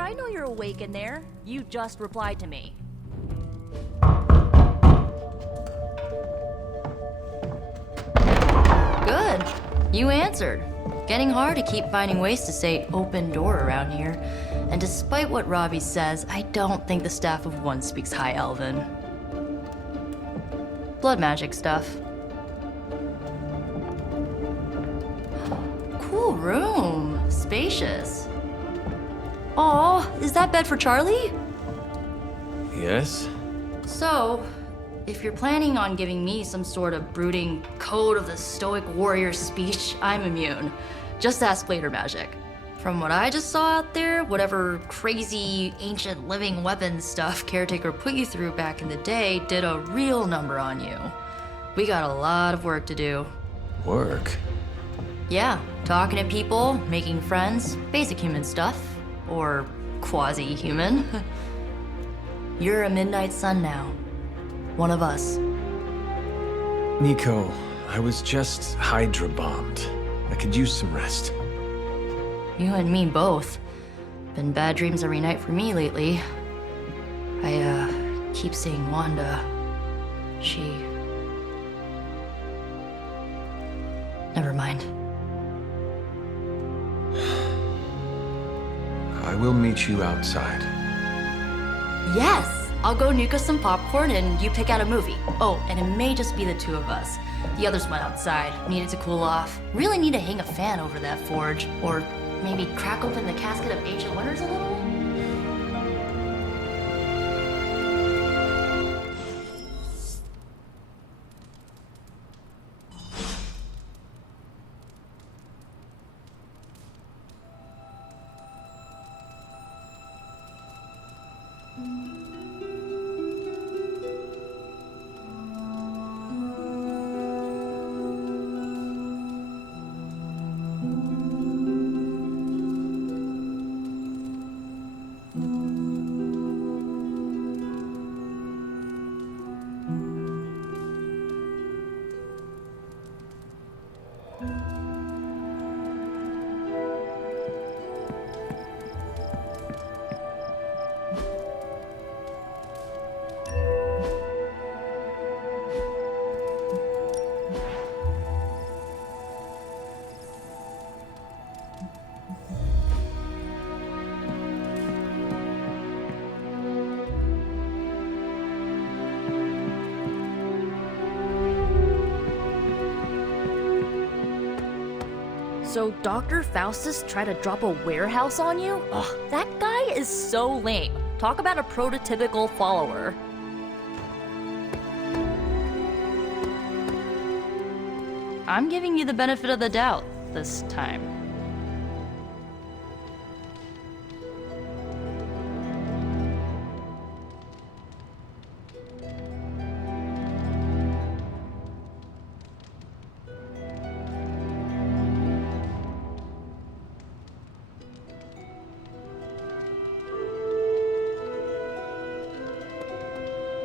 I know you're awake in there. You just replied to me. Good. You answered. Getting hard to keep finding ways to say open door around here. And despite what Robbie says, I don't think the staff of One speaks High Elven. Blood magic stuff. Cool room. Spacious. Aw, is that bed for Charlie? Yes? So, if you're planning on giving me some sort of brooding code of the stoic warrior speech, I'm immune. Just ask later, Magic. From what I just saw out there, whatever crazy ancient living weapons stuff Caretaker put you through back in the day did a real number on you. We got a lot of work to do. Work? Yeah, talking to people, making friends, basic human stuff. Or quasi-human. You're a Midnight Sun now. One of us. Nico, I was just Hydra bombed. I could use some rest. You and me both. Been bad dreams every night for me lately. I, keep seeing Wanda. She... Never mind. I will meet you outside. Yes! I'll go nuke us some popcorn and you pick out a movie. Oh, and it may just be the two of us. The others went outside, needed to cool off. Really need to hang a fan over that forge. Or maybe crack open the casket of ancient wonders a little? So Dr. Faustus tried to drop a warehouse on you? Ugh, that guy is so lame. Talk about a prototypical follower. I'm giving you the benefit of the doubt this time.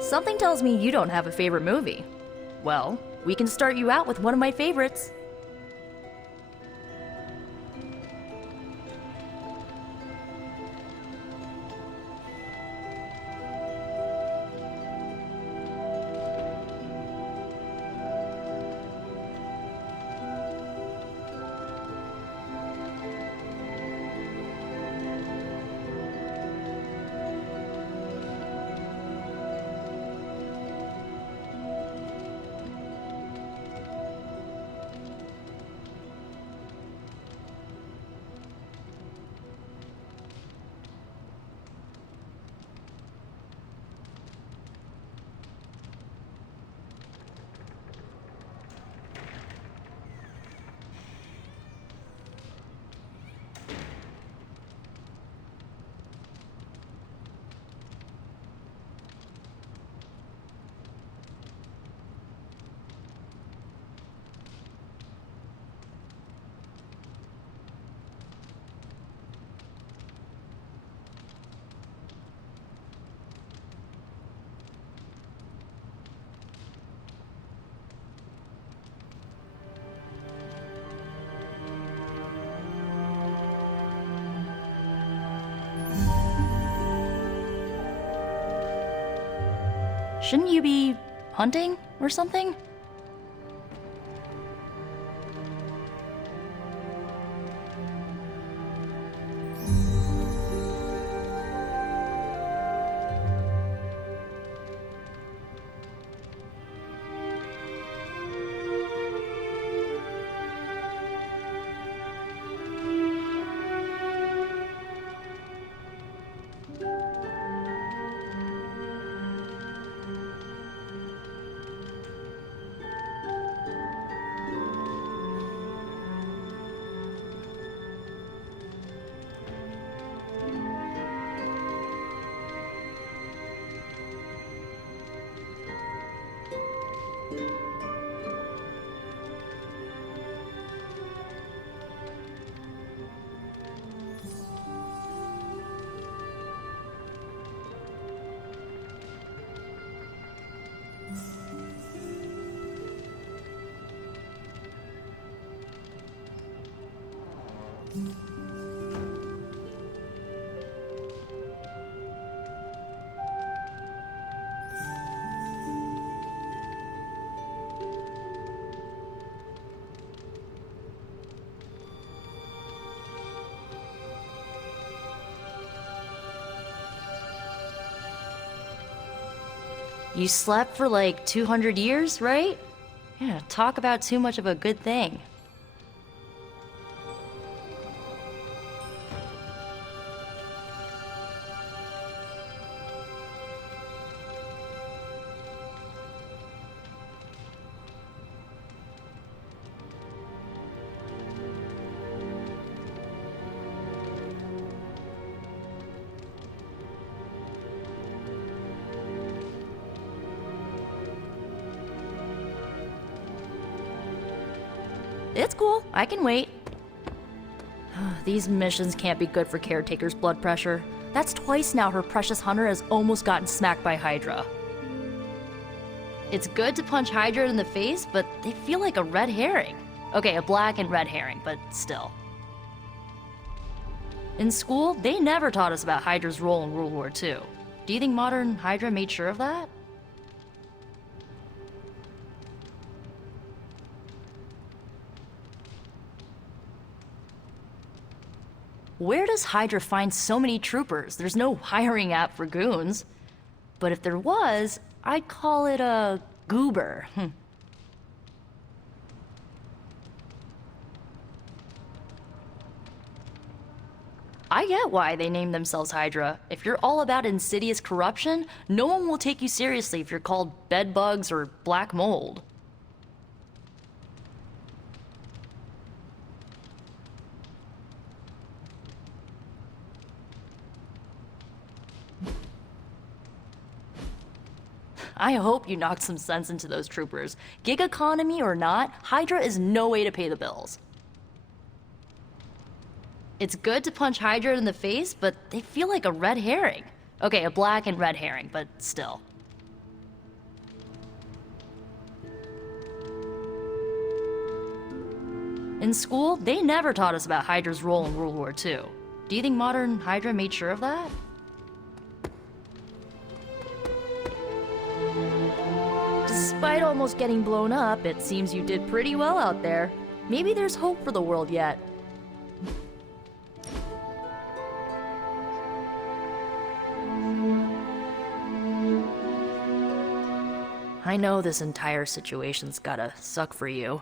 Something tells me you don't have a favorite movie. Well, we can start you out with one of my favorites. Shouldn't you be hunting or something? You slept for like 200 years, right? Yeah, talk about too much of a good thing. It's cool. I can wait. These missions can't be good for Caretaker's blood pressure. That's twice now her precious hunter has almost gotten smacked by Hydra. It's good to punch Hydra in the face, but they feel like a red herring. Okay, a black and red herring, but still. In school, they never taught us about Hydra's role in World War II. Do you think modern Hydra made sure of that? Where does Hydra find so many troopers? There's no hiring app for goons. But if there was, I'd call it a goober. I get why they named themselves Hydra. If you're all about insidious corruption, no one will take you seriously if you're called bedbugs or black mold. I hope you knocked some sense into those troopers. Gig economy or not, Hydra is no way to pay the bills. It's good to punch Hydra in the face, but they feel like a red herring. Okay, a black and red herring, but still. In school, they never taught us about Hydra's role in World War II. Do you think modern Hydra made sure of that? Despite almost getting blown up, it seems you did pretty well out there. Maybe there's hope for the world yet. I know this entire situation's gotta suck for you.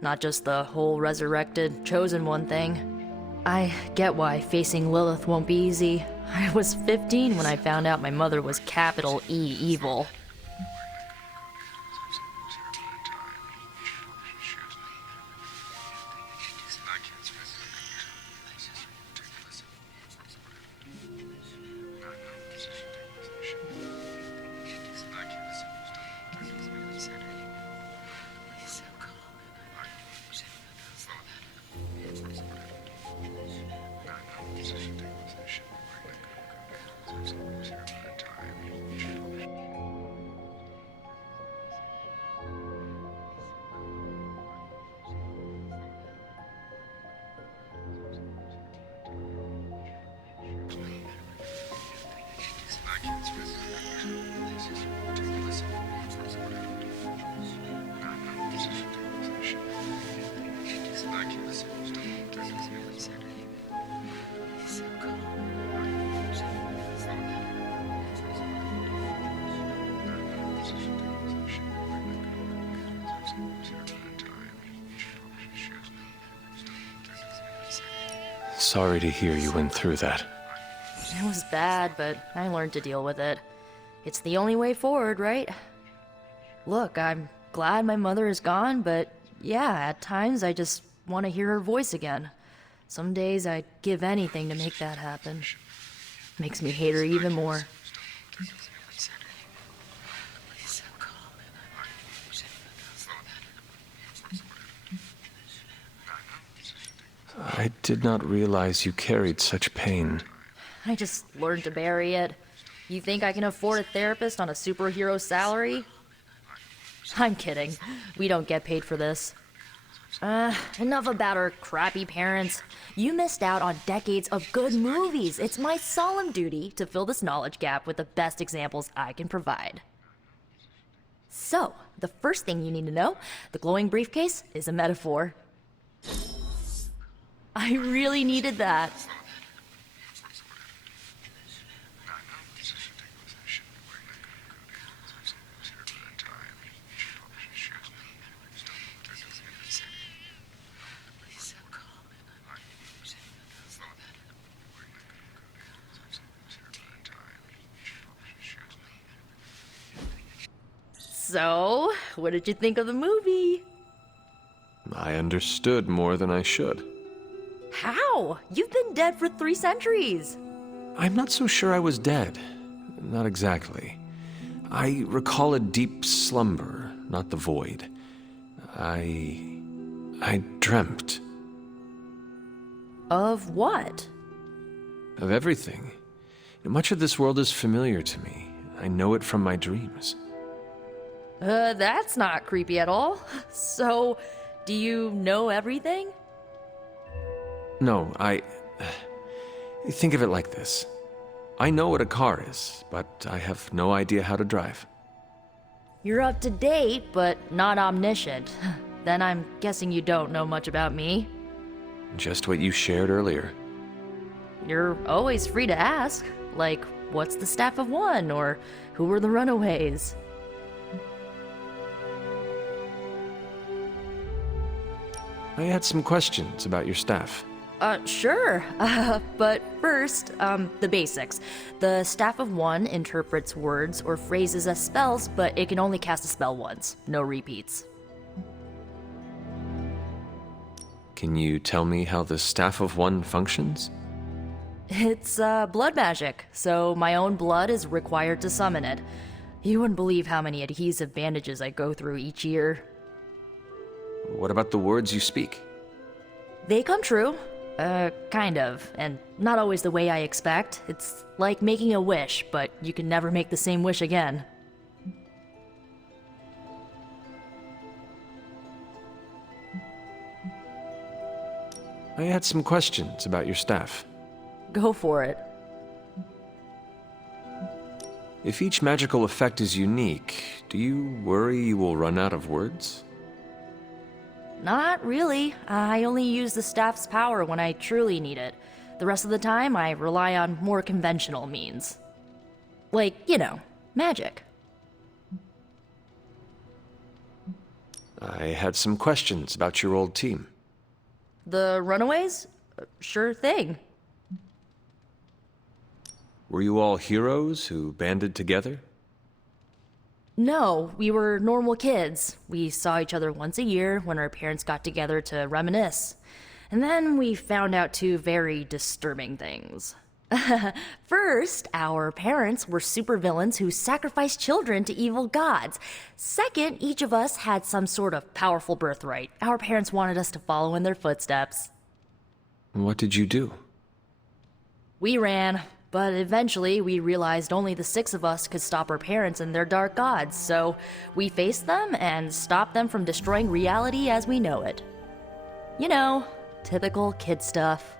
Not just the whole resurrected, chosen one thing. I get why facing Lilith won't be easy. I was 15 when I found out my mother was capital E evil. I can't sorry to hear you went through that. It was bad, but I learned to deal with it. It's the only way forward, right? Look, I'm glad my mother is gone, but yeah, at times I just want to hear her voice again. Some days I'd give anything to make that happen. Makes me hate her even more. I did not realize you carried such pain. I just learned to bury it. You think I can afford a therapist on a superhero salary? I'm kidding. We don't get paid for this. Enough about our crappy parents. You missed out on decades of good movies. It's my solemn duty to fill this knowledge gap with the best examples I can provide. So, the first thing you need to know, the glowing briefcase is a metaphor. I really needed that. So, what did you think of the movie? I understood more than I should. How? You've been dead for 3 centuries. I'm not so sure I was dead. Not exactly. I recall a deep slumber, not the void. I dreamt. Of what? Of everything. Much of this world is familiar to me. I know it from my dreams. That's not creepy at all. So, do you know everything? No, think of it like this. I know what a car is, but I have no idea how to drive. You're up to date, but not omniscient. Then I'm guessing you don't know much about me. Just what you shared earlier. You're always free to ask. Like, what's the Staff of One? Or who were the Runaways? I had some questions about your staff. Sure. But first, the basics. The Staff of One interprets words or phrases as spells, but it can only cast a spell once. No repeats. Can you tell me how the Staff of One functions? It's, blood magic, so my own blood is required to summon it. You wouldn't believe how many adhesive bandages I go through each year. What about the words you speak? They come true. Kind of, and not always the way I expect. It's like making a wish, but you can never make the same wish again. I had some questions about your staff. Go for it. If each magical effect is unique, do you worry you will run out of words? Not really. I only use the staff's power when I truly need it. The rest of the time, I rely on more conventional means. Like, you know, magic. I had some questions about your old team. The Runaways? Sure thing. Were you all heroes who banded together? No, we were normal kids. We saw each other once a year when our parents got together to reminisce. And then we found out 2 very disturbing things. First, our parents were supervillains who sacrificed children to evil gods. Second, each of us had some sort of powerful birthright. Our parents wanted us to follow in their footsteps. What did you do? We ran, but eventually we realized only the 6 of us could stop our parents and their dark gods, so we faced them and stopped them from destroying reality as we know it. You know, typical kid stuff.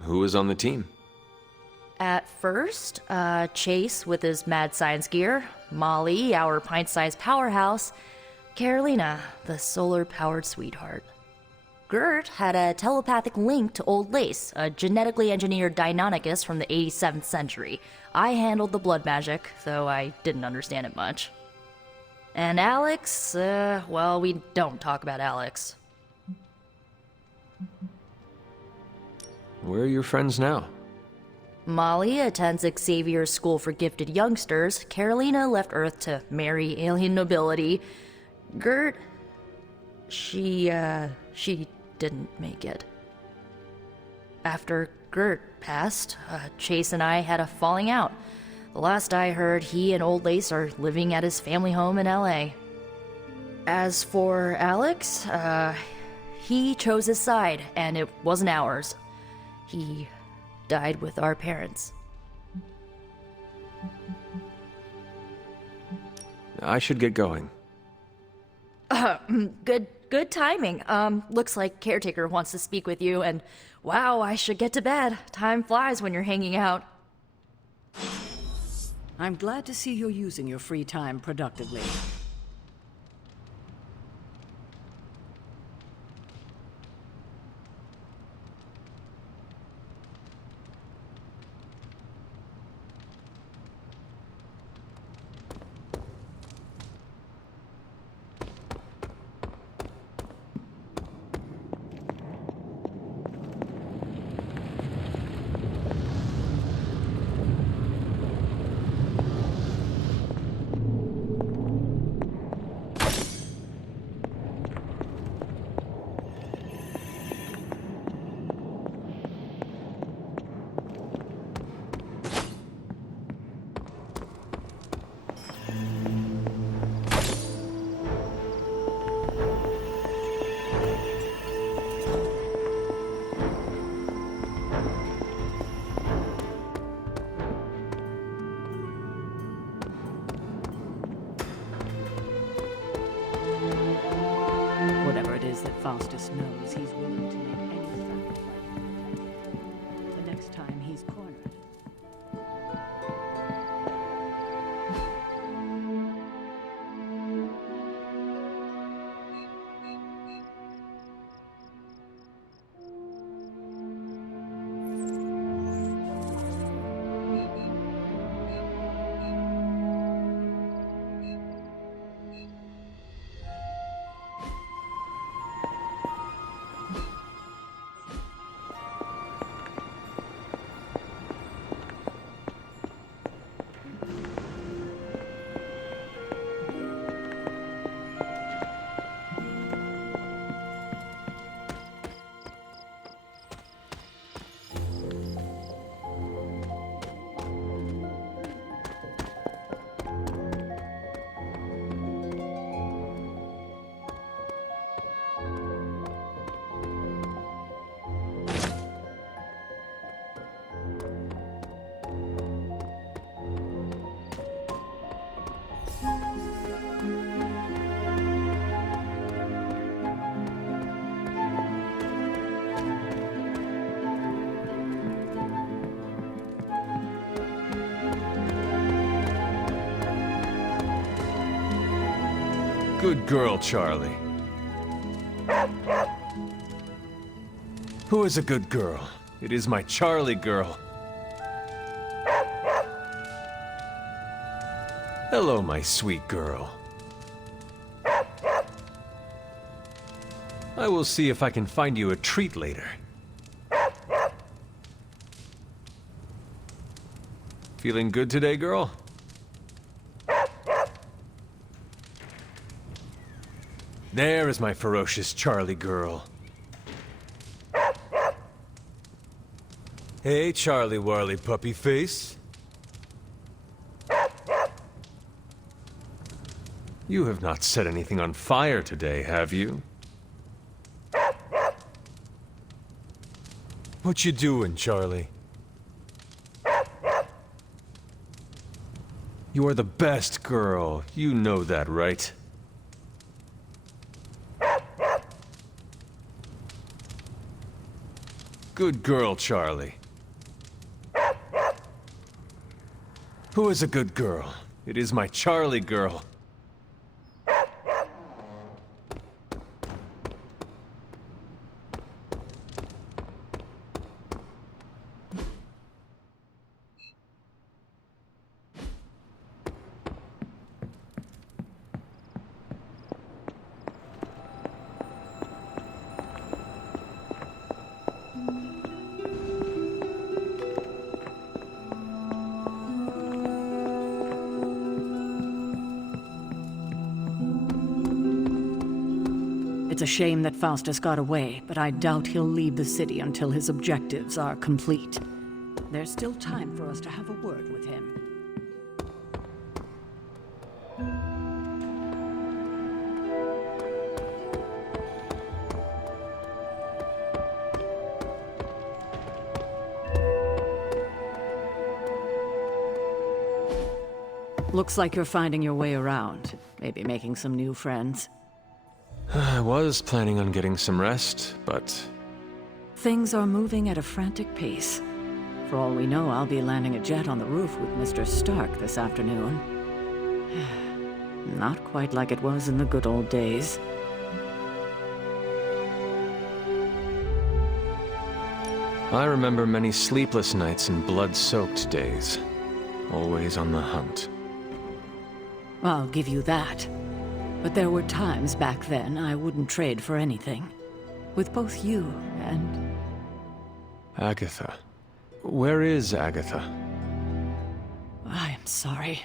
Who was on the team? At first, Chase with his mad science gear, Molly, our pint-sized powerhouse, Carolina, the solar-powered sweetheart. Gert had a telepathic link to Old Lace, a genetically engineered Deinonychus from the 87th century. I handled the blood magic, though I didn't understand it much. And Alex, well, we don't talk about Alex. Where are your friends now? Molly attends Xavier's School for Gifted Youngsters. Carolina left Earth to marry alien nobility. Gert, she didn't make it. After Gert passed, Chase and I had a falling out. The last I heard, he and Old Lace are living at his family home in LA. As for Alex, he chose his side, and it wasn't ours. He died with our parents. I should get going. Good timing. Looks like Caretaker wants to speak with you, and wow, I should get to bed. Time flies when you're hanging out. I'm glad to see you're using your free time productively. Whatever it is that Faustus knows, he's willing to make any sacrifice the next time he's cornered. Good girl, Charlie. Who is a good girl? It is my Charlie girl. Hello, my sweet girl. I will see if I can find you a treat later. Feeling good today, girl? There is my ferocious Charlie girl. Hey, Charlie Warley puppy face. You have not set anything on fire today, have you? What you doing, Charlie? You're the best girl. You know that, right? Good girl, Charlie. Who is a good girl? It is my Charlie girl. It's a shame that Faustus got away, but I doubt he'll leave the city until his objectives are complete. There's still time for us to have a word with him. Looks like you're finding your way around. Maybe making some new friends. I was planning on getting some rest, but... Things are moving at a frantic pace. For all we know, I'll be landing a jet on the roof with Mr. Stark this afternoon. Not quite like it was in the good old days. I remember many sleepless nights and blood-soaked days. Always on the hunt. I'll give you that. But there were times back then I wouldn't trade for anything. With both you and... Agatha. Where is Agatha? I am sorry.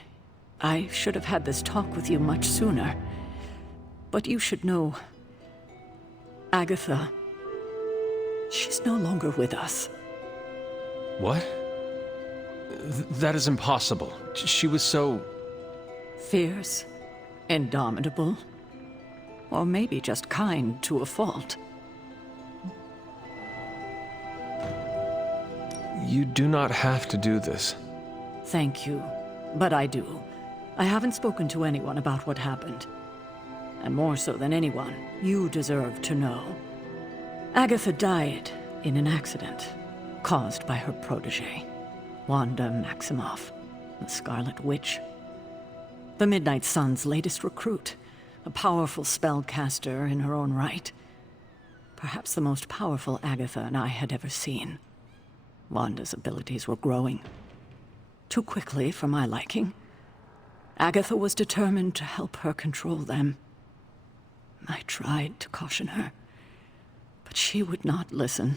I should have had this talk with you much sooner. But you should know... Agatha... She's no longer with us. What? That is impossible. She was so... Fierce, indomitable, or maybe just kind to a fault. You do not have to do this. Thank you, but I do. I haven't spoken to anyone about what happened. And more so than anyone, you deserve to know. Agatha died in an accident caused by her protege, Wanda Maximoff, the Scarlet Witch. The Midnight Sun's latest recruit, a powerful spellcaster in her own right. Perhaps the most powerful Agatha and I had ever seen. Wanda's abilities were growing. Too quickly for my liking. Agatha was determined to help her control them. I tried to caution her, but she would not listen.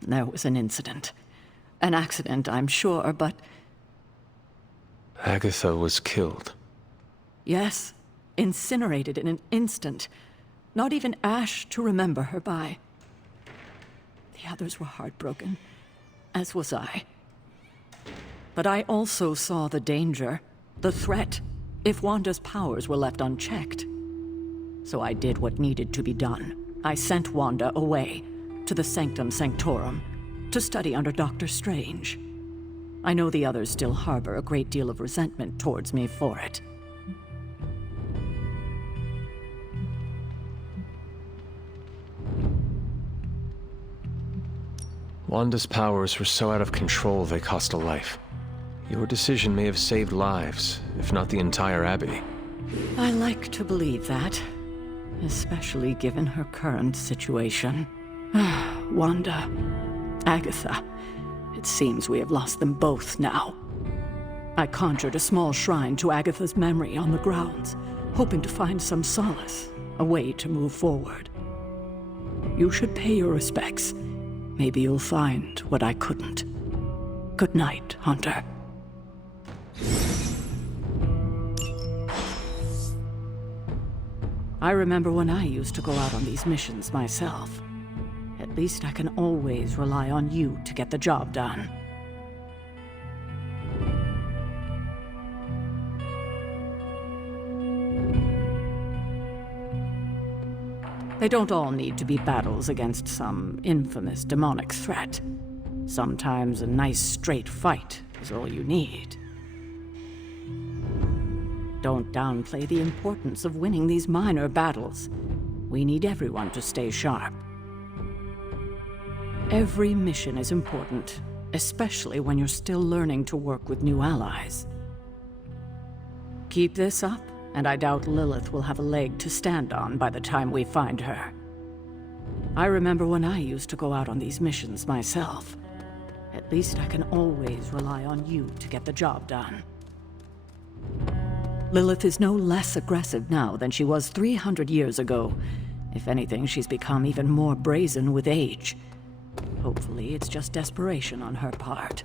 There was an incident. An accident, I'm sure, but... Agatha was killed. Yes, incinerated in an instant. Not even ash to remember her by. The others were heartbroken, as was I. But I also saw the danger, the threat, if Wanda's powers were left unchecked. So I did what needed to be done. I sent Wanda away, to the Sanctum Sanctorum, to study under Doctor Strange. I know the others still harbor a great deal of resentment towards me for it. Wanda's powers were so out of control they cost a life. Your decision may have saved lives, if not the entire Abbey. I like to believe that, especially given her current situation. Wanda, Agatha, it seems we have lost them both now. I conjured a small shrine to Agatha's memory on the grounds, hoping to find some solace, a way to move forward. You should pay your respects. Maybe you'll find what I couldn't. Good night, Hunter. I remember when I used to go out on these missions myself. At least I can always rely on you to get the job done. They don't all need to be battles against some infamous demonic threat. Sometimes a nice straight fight is all you need. don't downplay the importance of winning these minor battles. We need everyone to stay sharp. Every mission is important, especially when you're still learning to work with new allies. Keep this up, and I doubt Lilith will have a leg to stand on by the time we find her. I remember when I used to go out on these missions myself. At least I can always rely on you to get the job done. Lilith is no less aggressive now than she was 300 years ago. If anything, she's become even more brazen with age. Hopefully, it's just desperation on her part.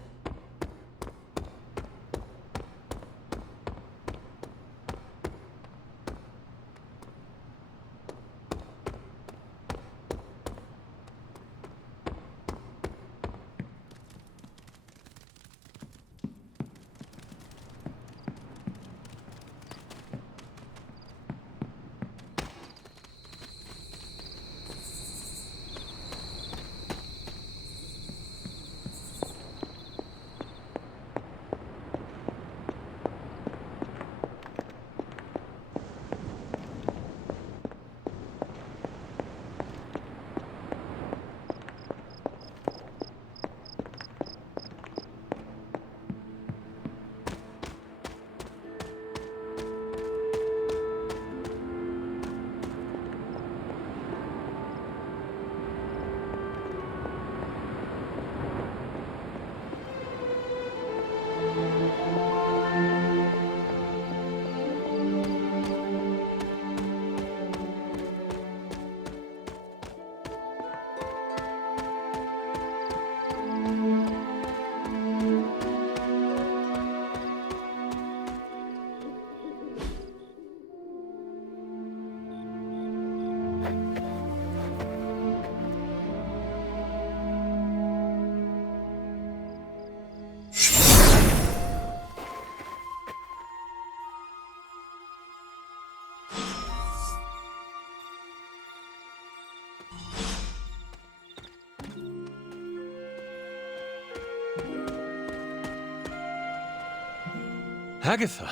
Agatha!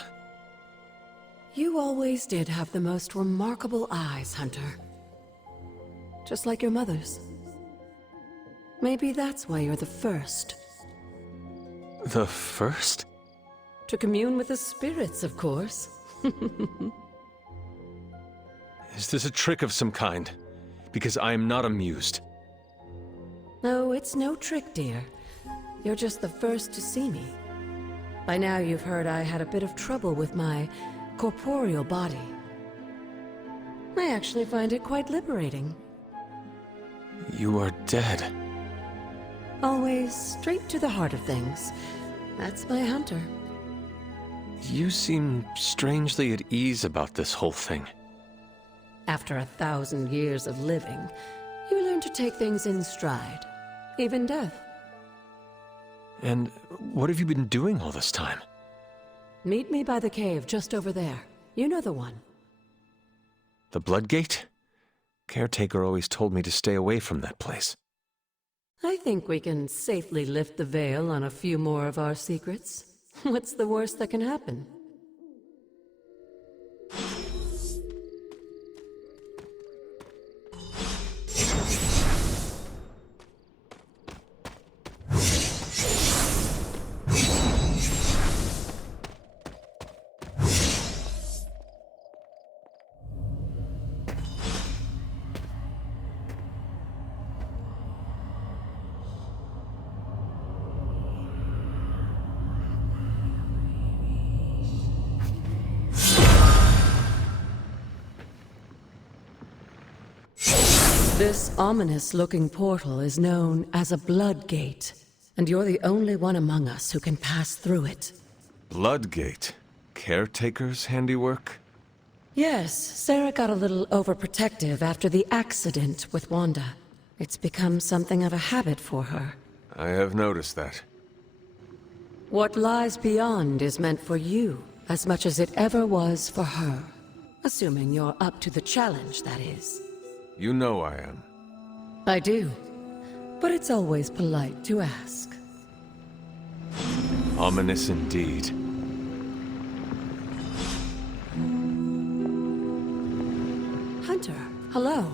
You always did have the most remarkable eyes, Hunter. Just like your mother's. Maybe that's why you're the first. The first? To commune with the spirits, of course. Is this a trick of some kind? Because I am not amused. No, it's no trick, dear. You're just the first to see me. By now you've heard I had a bit of trouble with my corporeal body. I actually find it quite liberating. You are dead. Always straight to the heart of things. That's my Hunter. You seem strangely at ease about this whole thing. After 1,000 years of living, you learn to take things in stride. Even death. And what have you been doing all this time? Meet me by the cave just over there. You know the one. The Bloodgate? Caretaker always told me to stay away from that place. I think we can safely lift the veil on a few more of our secrets. What's the worst that can happen? This ominous-looking portal is known as a Bloodgate, and you're the only one among us who can pass through it. Bloodgate? Caretaker's handiwork? Yes, Sarah got a little overprotective after the accident with Wanda. It's become something of a habit for her. I have noticed that. What lies beyond is meant for you, as much as it ever was for her. Assuming you're up to the challenge, that is. You know I am. I do. But it's always polite to ask. Ominous indeed. Hello.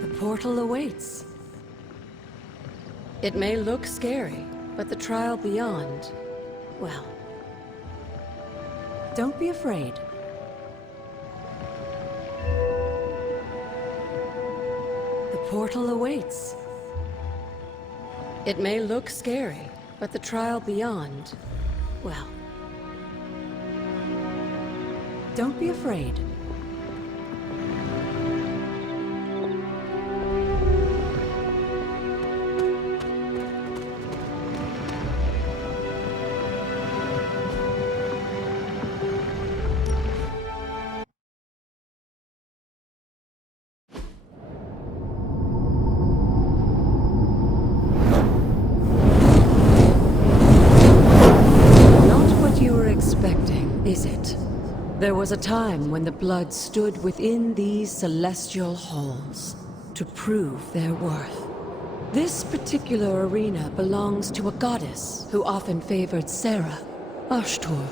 The portal awaits. It may look scary, but the trial beyond, well, don't be afraid. The portal awaits. It may look scary, but the trial beyond, well, don't be afraid. Not what you were expecting, is it? There was a time when the blood stood within these celestial halls to prove their worth. This particular arena belongs to a goddess who often favored Sarah, Ashtur.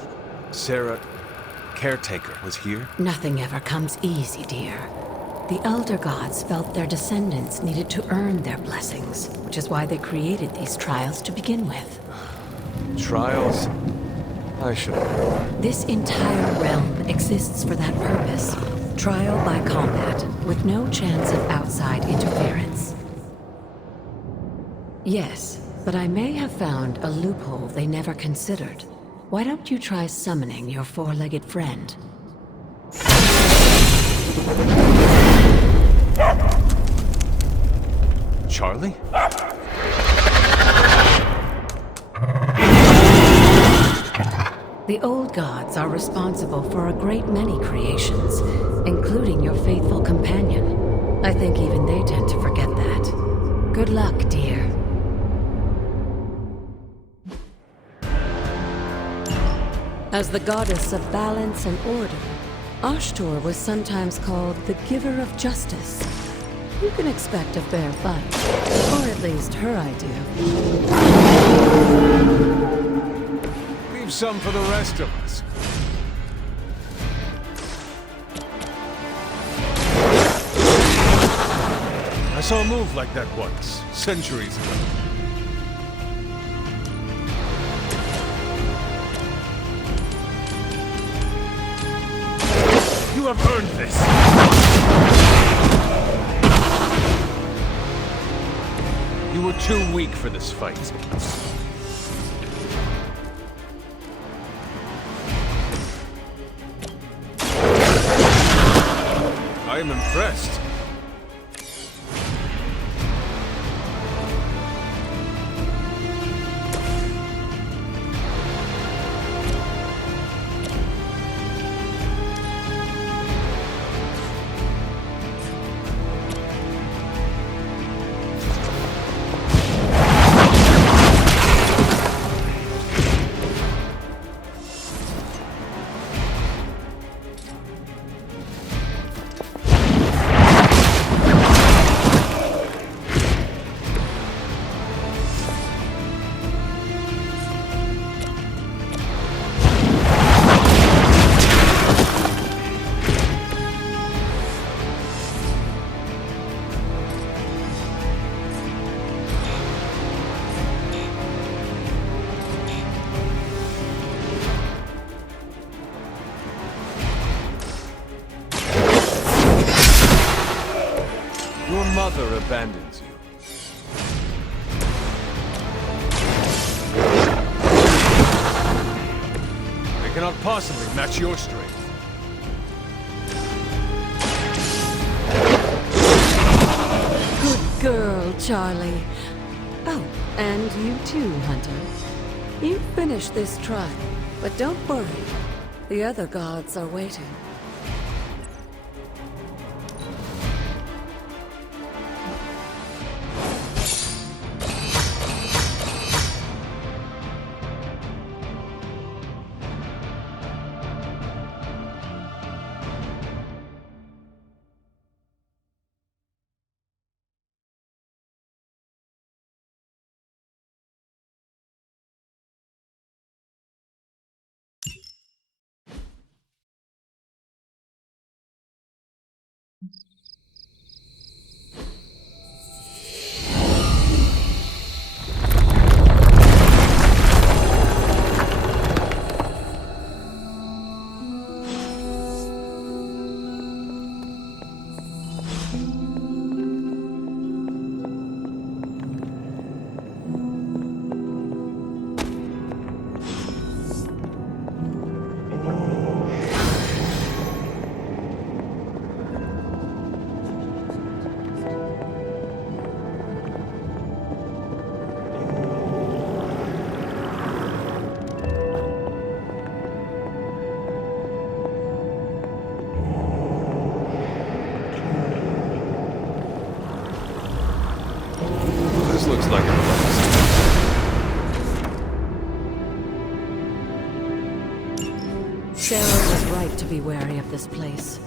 Sarah, caretaker, was here? Nothing ever comes easy, dear. The Elder Gods felt their descendants needed to earn their blessings, which is why they created these trials to begin with. Trials? I should have known. This entire realm exists for that purpose. Trial by combat, with no chance of outside interference. Yes, but I may have found a loophole they never considered. Why don't you try summoning your four-legged friend? Charlie? The old gods are responsible for a great many creations, including your faithful companion. I think even they tend to forget that. Good luck, dear. As the goddess of balance and order, Ashtur was sometimes called the giver of justice. You can expect a fair fight, or at least her idea. Leave some for the rest of us. I saw a move like that once, centuries ago. You have earned this! You were too weak for this fight. I am impressed. Your mother abandons you. I cannot possibly match your strength. Good girl, Charlie. Oh, and you too, Hunter. You finished this trial, but don't worry. The other gods are waiting. This looks like a blast. Sarah was right to be wary of this place.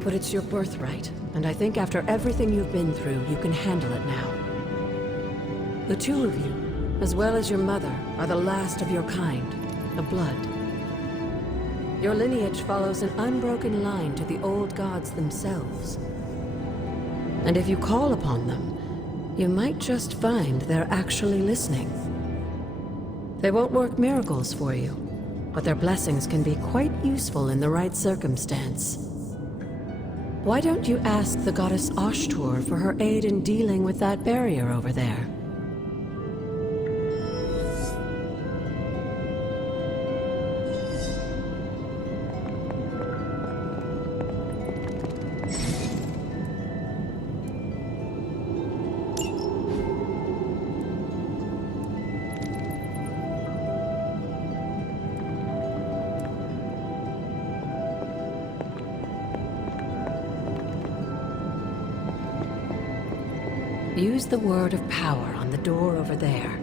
But it's your birthright, and I think after everything you've been through, you can handle it now. The two of you, as well as your mother, are the last of your kind, the Blood. Your lineage follows an unbroken line to the old gods themselves. And if you call upon them, you might just find they're actually listening. They won't work miracles for you, but their blessings can be quite useful in the right circumstance. Why don't you ask the goddess Ashtur for her aid in dealing with that barrier over there? Use the word of power on the door over there.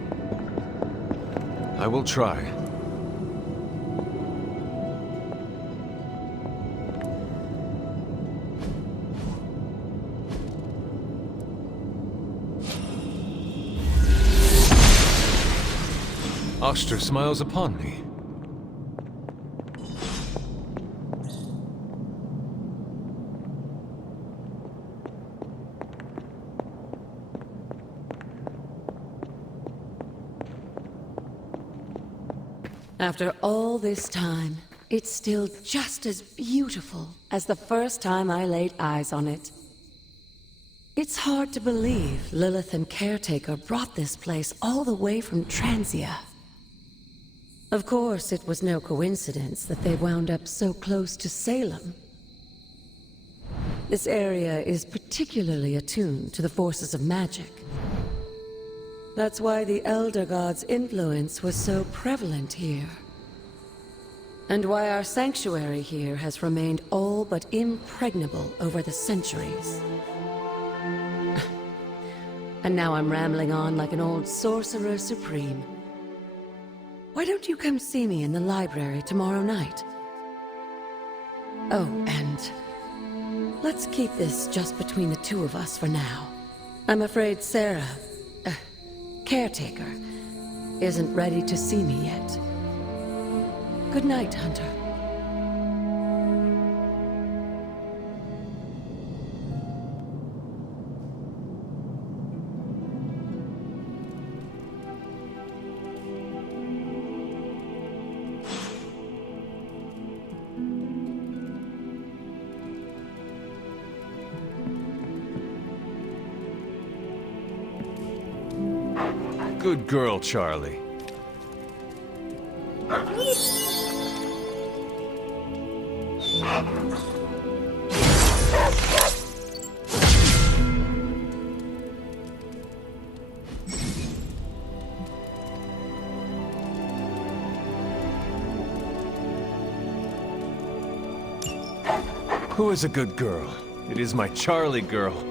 I will try. Ashtur smiles upon me. After all this time, it's still just as beautiful as the first time I laid eyes on it. It's hard to believe Lilith and Caretaker brought this place all the way from Transia. Of course, it was no coincidence that they wound up so close to Salem. This area is particularly attuned to the forces of magic. That's why the Elder God's influence was so prevalent here. And why our sanctuary here has remained all but impregnable over the centuries. And now I'm rambling on like an old sorcerer supreme. Why don't you come see me in the library tomorrow night? Oh, and let's keep this just between the two of us for now. I'm afraid Sarah, Caretaker, isn't ready to see me yet. Good night, Hunter. Good girl, Charlie. Who is a good girl? It is my Charlie girl.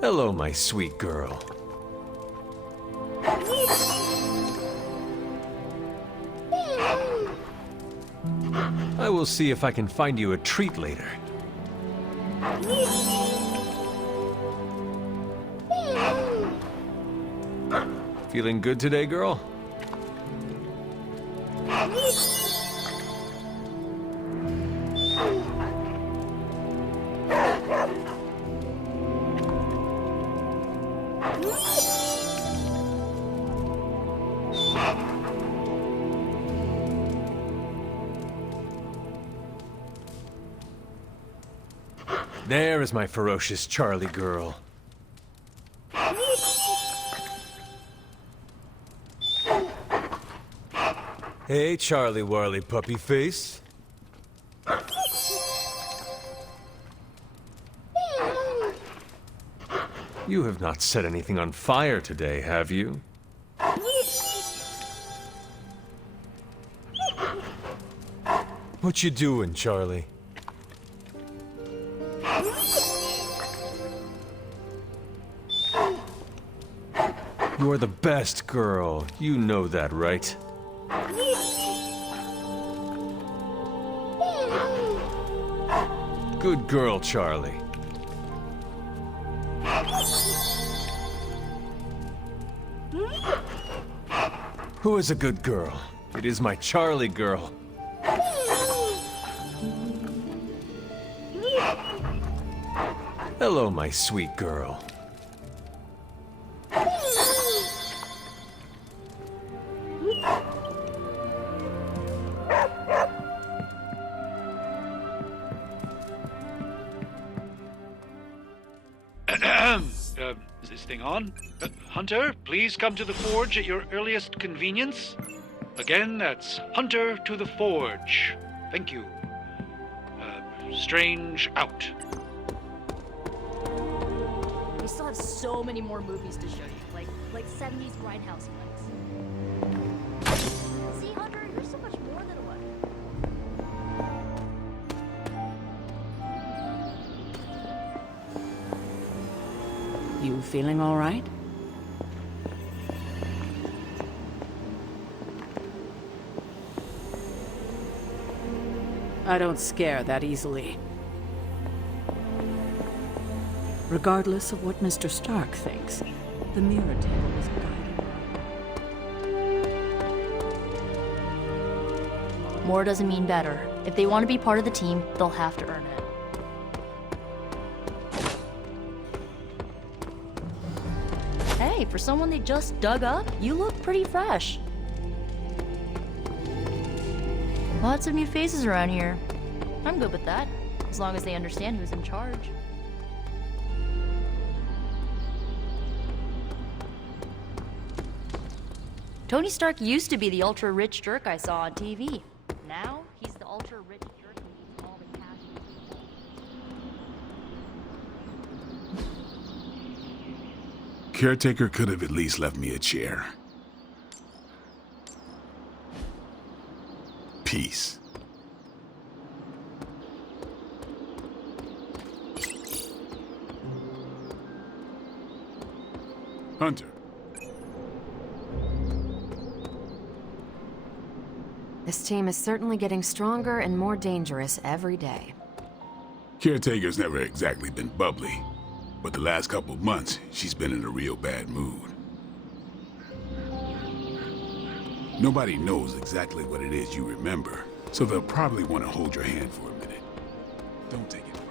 Hello, my sweet girl. I will see if I can find you a treat later. Feeling good today, girl? There is my ferocious Charlie girl. Hey, Charlie Warley puppy face. You have not set anything on fire today, have you? What you doing, Charlie? You're the best girl. You know that, right? Good girl, Charlie. Who is a good girl? It is my Charlie girl. Hello, my sweet girl. Is this thing on? Hunter, please come to the forge at your earliest convenience. Again, that's Hunter to the forge. Thank you. Strange out. We still have so many more movies to show you, like 70s grindhouse flicks. See, Hunter, you're so much more than a weapon. You feeling all right? I don't scare that easily. Regardless of what Mr. Stark thinks, the mirror table was guiding. More doesn't mean better. If they want to be part of the team, they'll have to earn it. Hey, for someone they just dug up, you look pretty fresh. Lots of new faces around here. I'm good with that, as long as they understand who's in charge. Tony Stark used to be the ultra-rich jerk I saw on TV. Now, he's the ultra-rich jerk who needs all the cash. Caretaker could have at least left me a chair. Peace. Hunter. This team is certainly getting stronger and more dangerous every day. Caretaker's never exactly been bubbly, but the last couple of months, she's been in a real bad mood. Nobody knows exactly what it is you remember, so they'll probably want to hold your hand for a minute. Don't take it personally.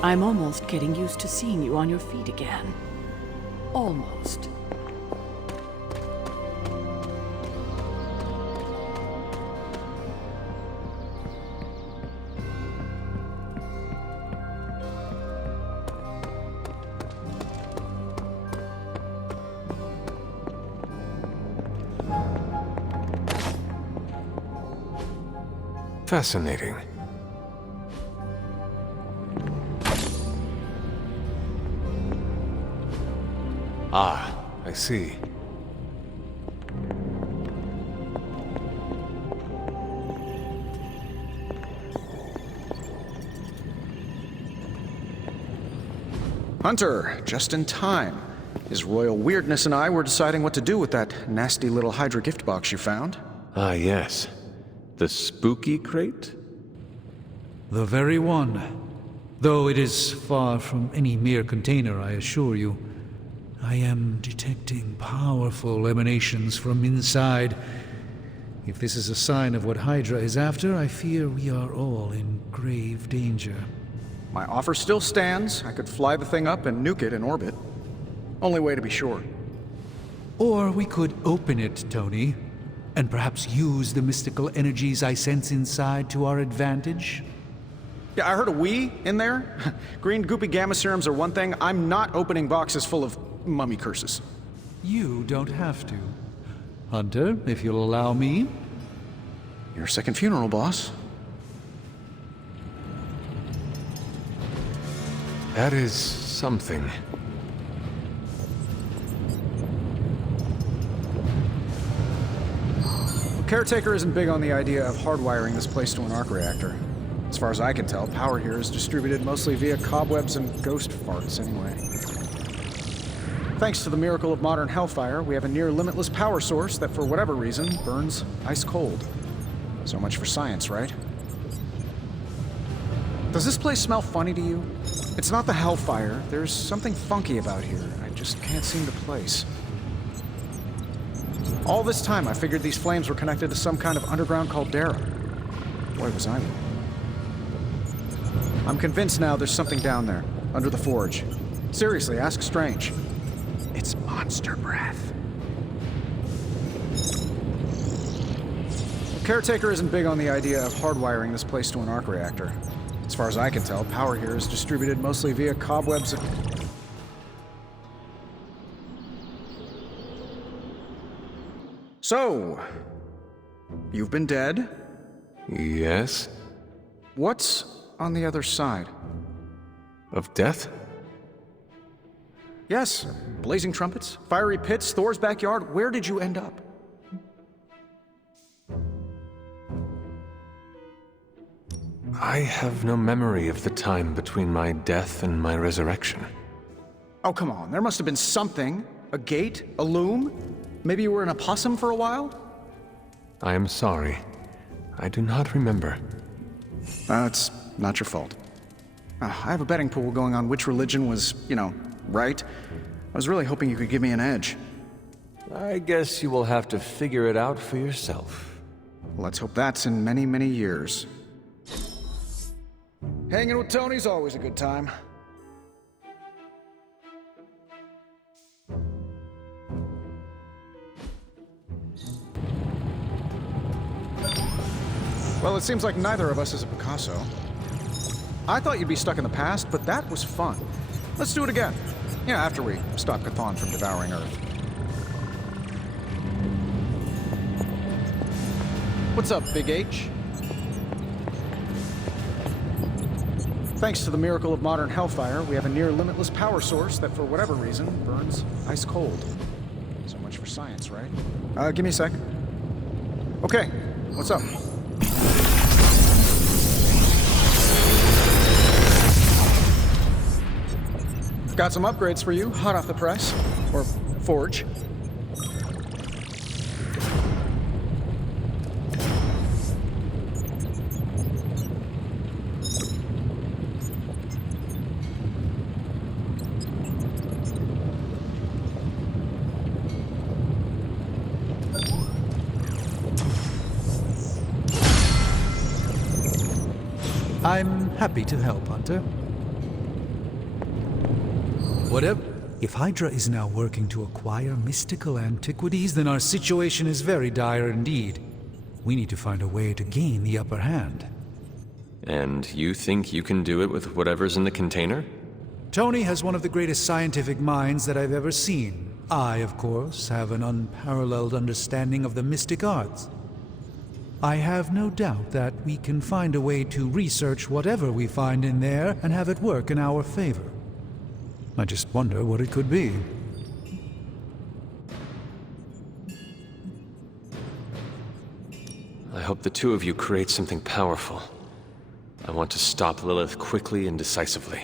I'm almost getting used to seeing you on your feet again. Almost. Fascinating. Ah, I see. Hunter, just in time. His royal weirdness and I were deciding what to do with that nasty little Hydra gift box you found. Ah, yes. The spooky crate? The very one. Though it is far from any mere container, I assure you. I am detecting powerful emanations from inside. If this is a sign of what Hydra is after, I fear we are all in grave danger. My offer still stands. I could fly the thing up and nuke it in orbit. Only way to be sure. Or we could open it, Tony, and perhaps use the mystical energies I sense inside to our advantage. Yeah, I heard a "we" in there. Green goopy gamma serums are one thing. I'm not opening boxes full of mummy curses. You don't have to. Hunter, if you'll allow me. Your second funeral, boss. That is something. Caretaker isn't big on the idea of hardwiring this place to an arc reactor. As far as I can tell, power here is distributed mostly via cobwebs and ghost farts anyway. Thanks to the miracle of modern Hellfire, we have a near-limitless power source that, for whatever reason, burns ice cold. So much for science, right? Does this place smell funny to you? It's not the Hellfire. There's something funky about here. I just can't seem to place. All this time, I figured these flames were connected to some kind of underground caldera. Boy, was I wrong. I'm convinced now there's something down there, under the forge. Seriously, ask Strange. It's monster breath. Caretaker isn't big on the idea of hardwiring this place to an arc reactor. As far as I can tell, power here is distributed mostly via cobwebs and... So, you've been dead? Yes? What's on the other side? Of death? Yes, blazing trumpets, fiery pits, Thor's backyard. Where did you end up? I have no memory of the time between my death and my resurrection. Oh, come on. There must have been something. A gate? A loom? Maybe you were an opossum for a while? I am sorry. I do not remember. It's not your fault. I have a betting pool going on which religion was, right. I was really hoping you could give me an edge. I guess you will have to figure it out for yourself. Let's hope that's in many, many years. Hanging with Tony's always a good time. Well, it seems like neither of us is a Picasso. I thought you'd be stuck in the past, but that was fun. Let's do it again. Yeah, after we stop Chthon from devouring Earth. What's up, Big H? Thanks to the miracle of modern Hellfire, we have a near-limitless power source that, for whatever reason, burns ice cold. So much for science, right? Give me a sec. Okay, what's up? Got some upgrades for you, hot off the press. Or forge. I'm happy to help, Hunter. Whatever. If Hydra is now working to acquire mystical antiquities, then our situation is very dire indeed. We need to find a way to gain the upper hand. And you think you can do it with whatever's in the container? Tony has one of the greatest scientific minds that I've ever seen. I, of course, have an unparalleled understanding of the mystic arts. I have no doubt that we can find a way to research whatever we find in there and have it work in our favor. I just wonder what it could be. I hope the two of you create something powerful. I want to stop Lilith quickly and decisively.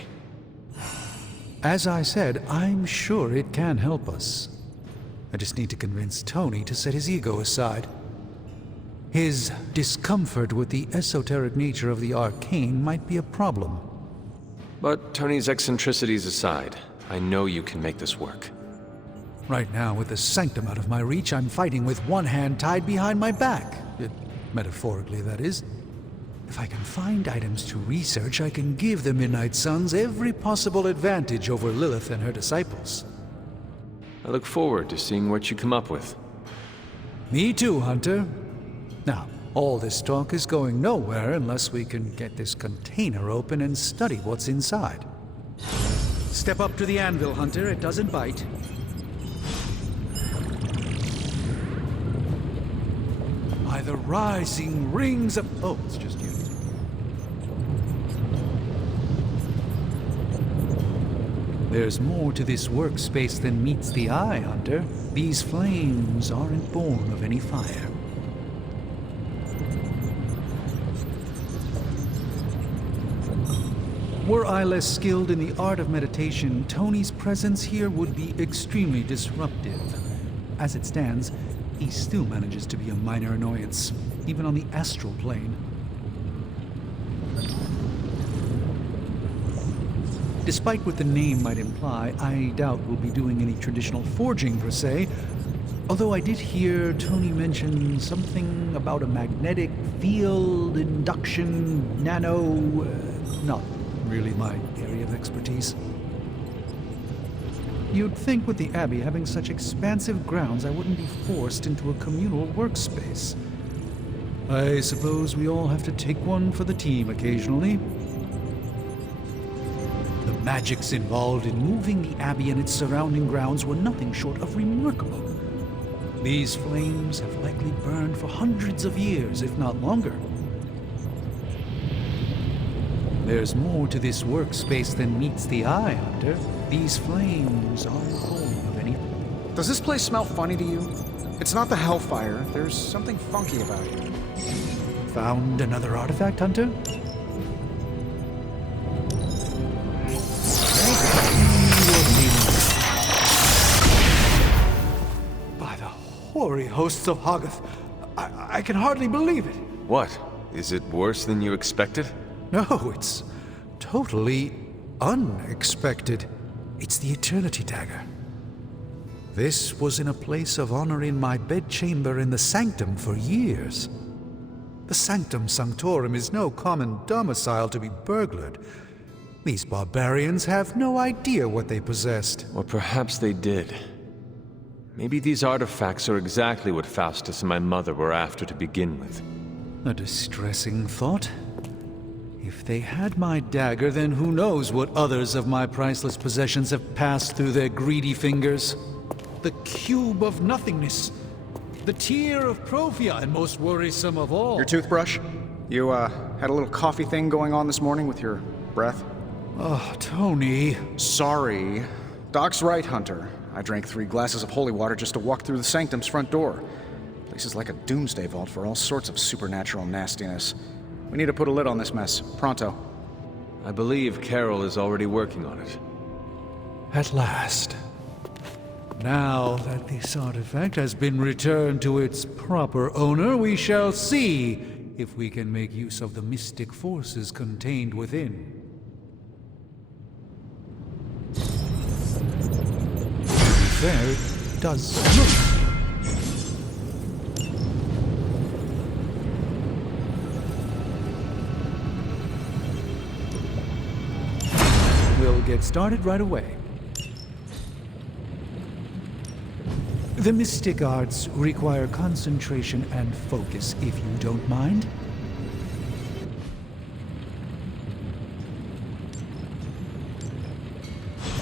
As I said, I'm sure it can help us. I just need to convince Tony to set his ego aside. His discomfort with the esoteric nature of the arcane might be a problem. But Tony's eccentricities aside, I know you can make this work. Right now, with the sanctum out of my reach, I'm fighting with one hand tied behind my back. Metaphorically, that is. If I can find items to research, I can give the Midnight Suns every possible advantage over Lilith and her disciples. I look forward to seeing what you come up with. Me too, Hunter. Now, all this talk is going nowhere unless we can get this container open and study what's inside. Step up to the anvil, Hunter. It doesn't bite. By the rising rings of... Oh, it's just you. There's more to this workspace than meets the eye, Hunter. These flames aren't born of any fire. Were I less skilled in the art of meditation, Tony's presence here would be extremely disruptive. As it stands, he still manages to be a minor annoyance, even on the astral plane. Despite what the name might imply, I doubt we'll be doing any traditional forging per se, although I did hear Tony mention something about a magnetic field induction nano... not really my area of expertise. You'd think with the Abbey having such expansive grounds I wouldn't be forced into a communal workspace. I suppose we all have to take one for the team occasionally. The magics involved in moving the Abbey and its surrounding grounds were nothing short of remarkable. These flames have likely burned for hundreds of years, if not longer. There's more to this workspace than meets the eye, Hunter. These flames aren't born of any... Does this place smell funny to you? It's not the Hellfire. There's something funky about it. Found another artifact, Hunter? By the hoary hosts of Hoggoth, I can hardly believe it. What? Is it worse than you expected? No, it's totally unexpected. It's the Eternity Dagger. This was in a place of honor in my bedchamber in the Sanctum for years. The Sanctum Sanctorum is no common domicile to be burglared. These barbarians have no idea what they possessed. Or perhaps they did. Maybe these artifacts are exactly what Faustus and my mother were after to begin with. A distressing thought. If they had my dagger, then who knows what others of my priceless possessions have passed through their greedy fingers. The Cube of Nothingness. The Tear of Profia, and most worrisome of all... Your toothbrush? You, had a little coffee thing going on this morning with your breath? Oh, Tony. Sorry. Doc's right, Hunter. I drank 3 glasses of holy water just to walk through the Sanctum's front door. Place is like a doomsday vault for all sorts of supernatural nastiness. We need to put a lid on this mess. Pronto. I believe Carol is already working on it. At last. Now that this artifact has been returned to its proper owner, we shall see if we can make use of the mystic forces contained within. To be fair, it does look. We'll get started right away. The mystic arts require concentration and focus, if you don't mind.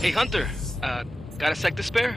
Hey, Hunter. Got a sec to spare?